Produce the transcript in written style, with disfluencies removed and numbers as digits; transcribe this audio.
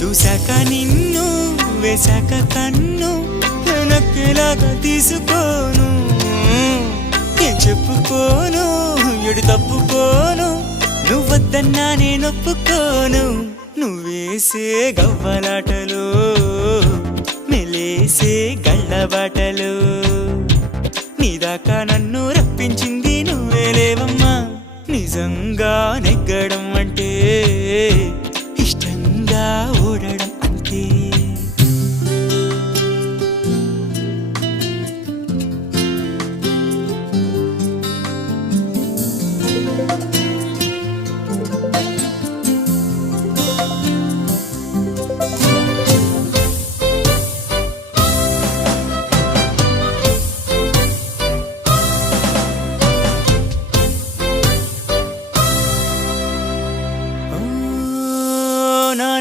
చూశాక నిన్ను వేశాక కన్ను నక్కేలాగా తీసుకోను ఏం చెప్పుకోను ఎడు తప్పుకోను నువ్వద్దన్నా నేనొప్పుకోను నువ్వేసే గవ్వలాటలు మెలేసే గళ్ళబాటలు నీదాకా నన్ను రప్పించింది నువ్వేలేవమ్మా నిజంగానే